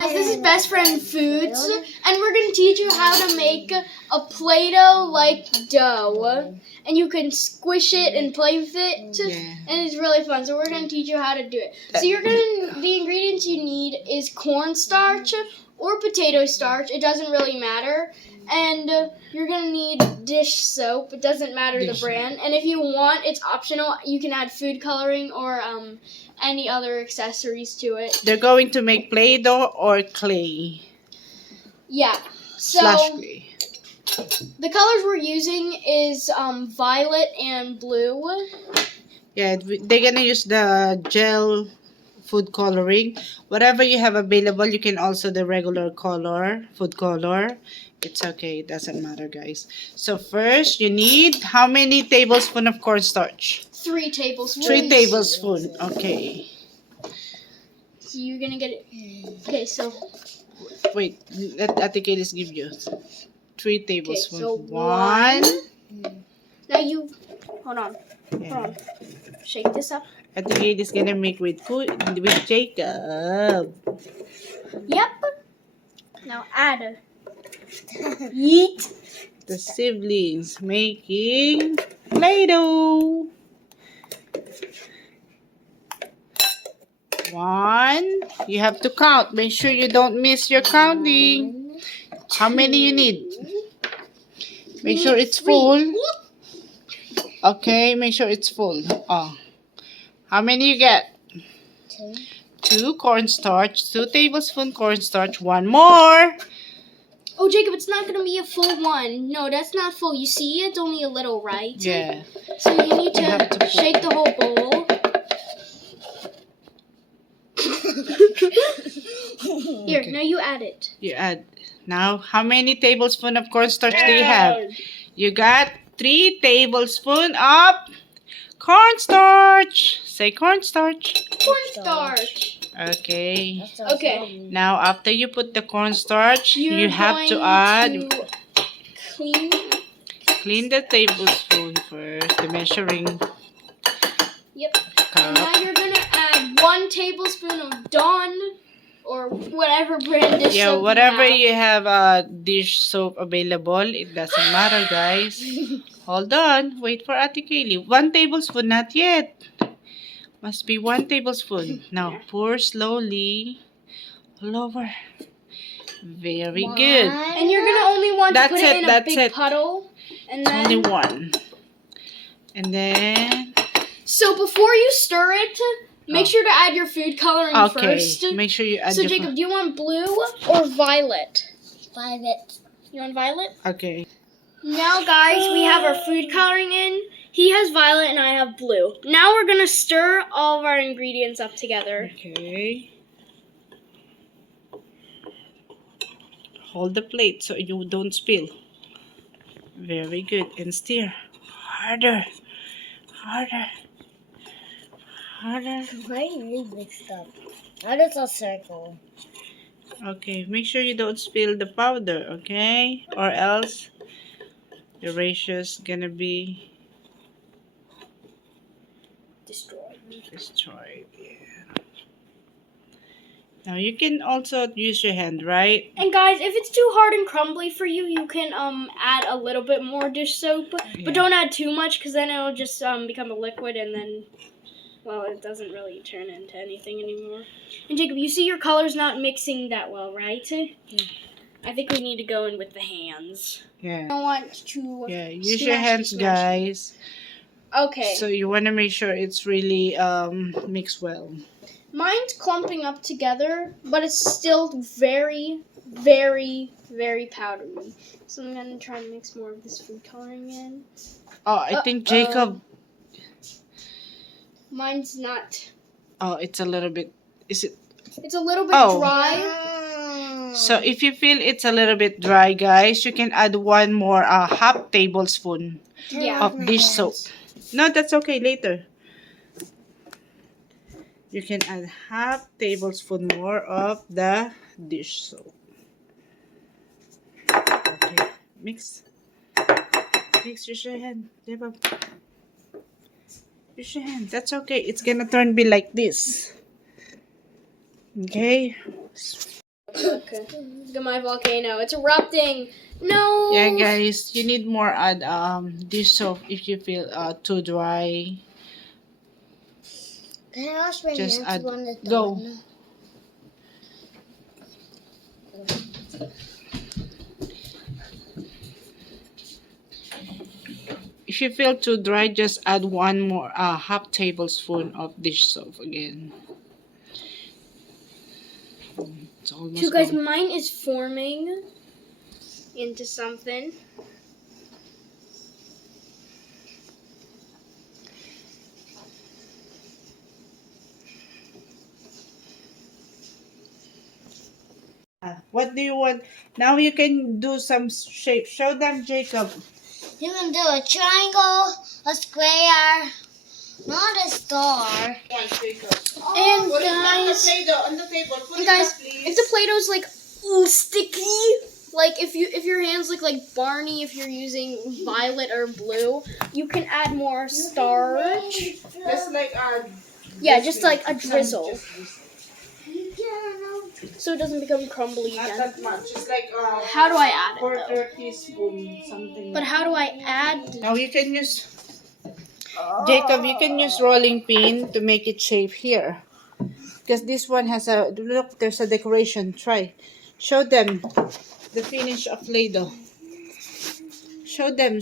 This is Best Friend Foods, and we're going to teach you how to make a play-doh like dough, and you can squish it and play with it, and it's really fun. So we're going to teach you how to do it. So the ingredients you need is cornstarch or potato starch. It doesn't really matter, and you're going to need dish soap. It doesn't matter the brand, and if you want, it's optional. You can add food coloring or any other accessories to it. They're going to make play-doh or clay. Yeah. So Slash clay. The colors we're using is violet and blue. Yeah, they're gonna use the gel food coloring. Whatever you have available, you can also the regular color, food color. It's okay, it doesn't matter, guys. So first, you need how many tablespoons of cornstarch? 3 tablespoons. 3 tablespoons. Okay. So you're gonna get it. Okay, so wait. Let Ate Kaylis give you 3 tablespoons. so 1. Now you hold on. Hold on. Shake this up. Ate Kaylis gonna make with Jacob. Yep. Now add. Yeet. The siblings making play-doh. 1. You have to count. Make sure you don't miss your counting. How many you need? Make sure it's full. Okay, make sure it's full. Oh. How many you get? 2 cornstarch. 2 tablespoons cornstarch. 1 more. Oh, Jacob, it's not going to be a full one. No, that's not full. You see, it's only a little, right? Yeah. So you need to, have to shake the whole bowl. Here, Okay. now you add it. You add. Now, how many tablespoons of cornstarch do you have? You got 3 tablespoons of cornstarch. Say cornstarch. Cornstarch. Okay. Okay. Now, after you put the cornstarch, You're you have to going add. to Clean the tablespoon first. The measuring Yep. And cup. now you're gonna add 1 tablespoon of Dawn or whatever brand dish Yeah, soap whatever you you have dish soap available, it doesn't matter, guys. Hold on. Wait for Ate Kaylee. 1 tablespoon, not yet. Must be 1 tablespoon. Now, pour slowly all over. Very good. And you're gonna only want to put it in a big puddle. And It's then, only 1. And then... so before you stir it, make sure to add your food coloring first. Make sure you add So Jacob, do you want blue or violet? Violet. You want violet? Okay. Now guys, we have our food coloring in. He has violet and I have blue. Now we're gonna stir all of our ingredients up together. Okay. Hold the plate so you don't spill. Very good. And stir. Harder. Harder. Harder. Why are you mixed up? How does a circle? Okay. Make sure you don't spill the powder, okay? Or else the ratio's gonna be destroyed. Yeah. Now you can also use your hand, right? And guys, if it's too hard and crumbly for you, you can add a little bit more dish soap, but don't add too much because then it'll just become a liquid and then, well, it doesn't really turn into anything anymore. And Jacob, you see your colors not mixing that well, right? I think we need to go in with the hands. Yeah. I want to. Yeah. Use your hands, guys. Okay. So you want to make sure it's really mixed well. Mine's clumping up together, but it's still very, very, very powdery. So I'm going to try and mix more of this food coloring in. Oh, I think Jacob... Mine's not. Oh, it's a little bit... Is it... It's a little bit Oh. dry. So if you feel it's a little bit dry, guys, you can add 1 more half tablespoon Yeah. of dish soap. No, that's okay. Later. You can add half tablespoon more of the dish soap. Okay. Mix. Use your hand. Use your hand. That's okay. It's gonna be like this. Okay. Look at my volcano. It's erupting. No. Yeah, guys, you need more add dish soap if you feel too dry. Can I wash my Just hands add. when it's Go. done? If you feel too dry, just add one more half tablespoon of dish soap again. It's almost So guys, gone. mine is forming into something. What do you want? Now you can do some shape. Show them, Jacob. You can do a triangle, a square, not a star. And guys, on the table. Put and guys, if the Play-Doh's like sticky, like if your hands look like Barney, if you're using violet or blue, you can add more starch. Just like Yeah, just like a drizzle, so it doesn't become crumbly not again. that much. Just like How do I add it though? quarter teaspoon something. But how do I add? Now you can use Jacob. You can use rolling pin to make it shape here. Because this one has a look. There's a decoration. Try. Show them the finish of Play-Doh. Show them,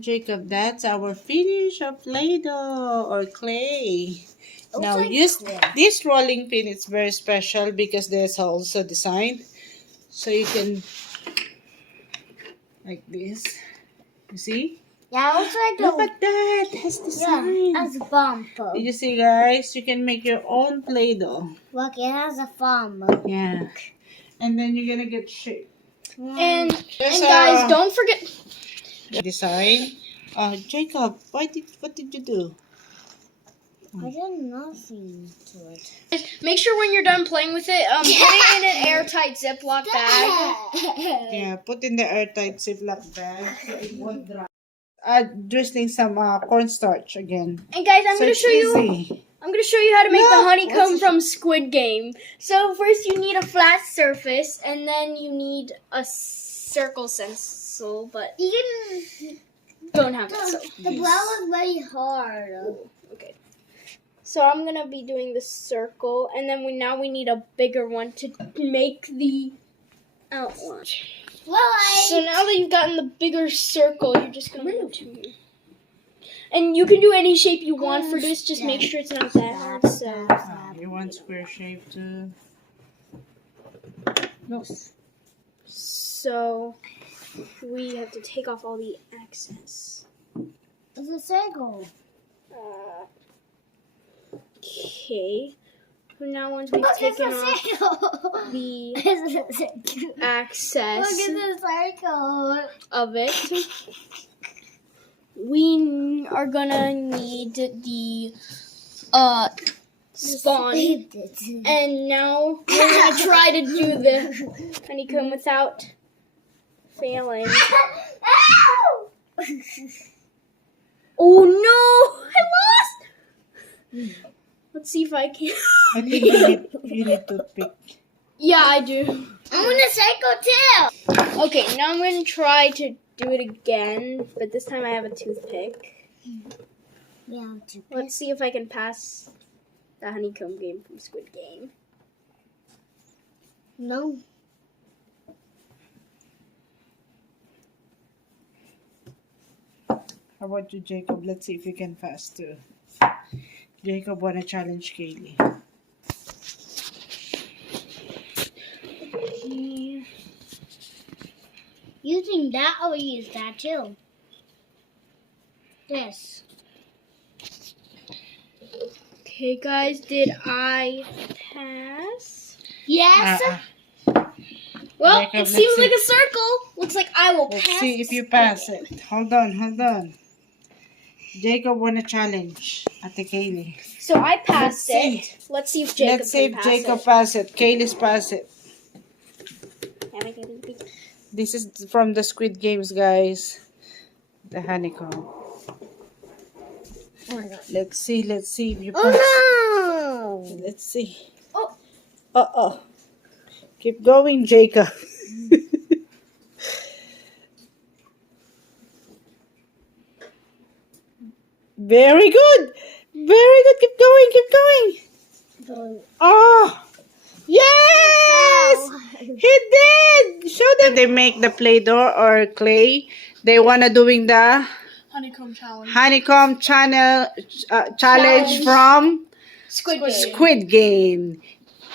Jacob. That's our finish of Play-Doh or clay. Now like use clay. this rolling pin. It's very special because there's also design, so you can like this. You see? Yeah, it looks like Look a at that. It has design. as a bump. Did you see, guys? You can make your own Play-Doh. Look, it has a thumb. Yeah. And then you're gonna get shape. And There's guys, a don't forget. design. Jacob, what did you do? I did nothing to it. Make sure when you're done playing with it, put it in an airtight Ziploc bag. Yeah, put in the airtight Ziploc bag so it won't dry. Drizzling some cornstarch again. And guys, I'm So gonna it's show you. easy. I'm gonna show you how to make the Look, honeycomb what's- from Squid Game. So first you need a flat surface, and then you need a circle stencil, but You can. don't have that. So. The brown is very hard. Okay. So I'm gonna be doing the circle, and then now we need a bigger one to make the outline. So now that you've gotten the bigger circle, you're just gonna move to. And you can do any shape you want for this. Just make sure it's not that hard. So. You want square shape too? No. So we have to take off all the excess. It's a circle. Okay. So now once we've taken off the It's a circle. excess Look at the circle. of it, we are gonna need the spawn. And now we're gonna try to do the honeycomb without failing. Oh no! I lost! Let's see if I can. I think you need toothpick. Yeah, I do. I'm gonna circle too. Okay, now I'm gonna try to do it again, but this time I have a toothpick. Yeah, Let's see if I can pass the honeycomb game from Squid Game. no. How about you, Jacob? Let's see if you can pass too. Jacob wanna challenge Kaylee. Using that, I'll use that too. This. Okay, guys, did I pass? Yes. Well, Jacob, it let's seems see. like a circle. Looks like I will Let's pass. see if you pass it. Hold on. Jacob won a challenge at the Kaylee. So I passed Let's it. Let's see if Jacob Let's see can if pass Jacob it. pass it. Kaylee's pass it. It. This is from the Squid Games, guys. The honeycomb. Oh my God. Let's see if you pass. Oh Let's see. Oh. Uh-oh. Keep going, Jacob. Very good. Very good. Keep going. Keep going. Oh, yes! He did! Show them. They make the play-doh or clay. They wanna doing the honeycomb challenge from Squid Game.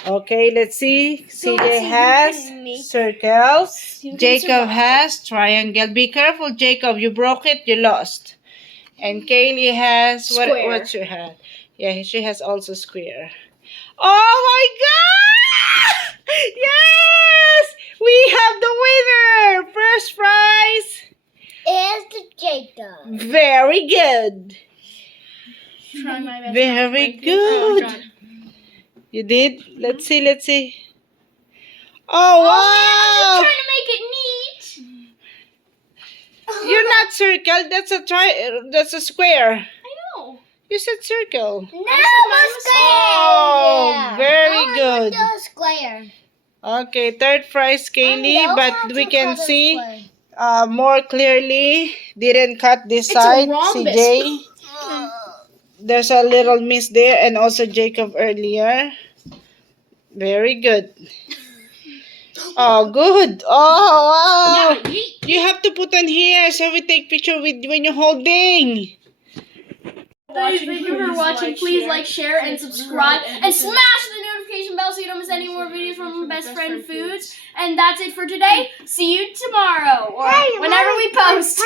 Okay, let's see. CJ has circles. Jacob has triangle. Be careful, Jacob. You broke it. You lost. And Kaylee has what she had? Yeah, she has also square. Oh my God! Yes! We have the winner! First prize! Is the Jacob. Very good. Try my best. Very good. You did? Let's see, let's see. Oh, wow! I'm trying to make it neat. You're not circle. That's a square. I know. You said circle. No, a square. Oh, very good. The square. Okay, third prize, Kaylee, I know how but to we can cut a see square. more clearly. Didn't cut this It's a side, rhombus. CJ. There's a little miss there, and also Jacob earlier. Very good. Oh, good. Oh, wow. You have to put on here so we take picture with when you're holding. Thank you for watching. Please like, share, and subscribe. And smash the notification bell so you don't miss any more videos from Best Friend Foods. And that's it for today. See you tomorrow or whenever we post.